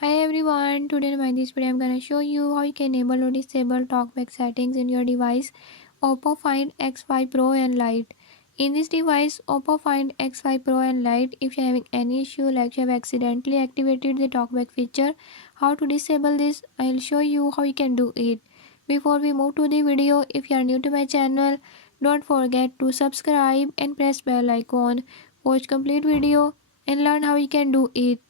Hi everyone, today in this video I'm gonna show you how you can enable or disable talkback settings in your device Oppo Find X5 Pro and Lite. In this device Oppo Find X5 Pro and Lite, if you're having any issue like you have accidentally activated the talkback feature, how to disable this, I'll show you how you can do it. Before we move to the video, if you are new to my channel, don't forget to subscribe and press bell icon, watch complete video and learn how you can do it.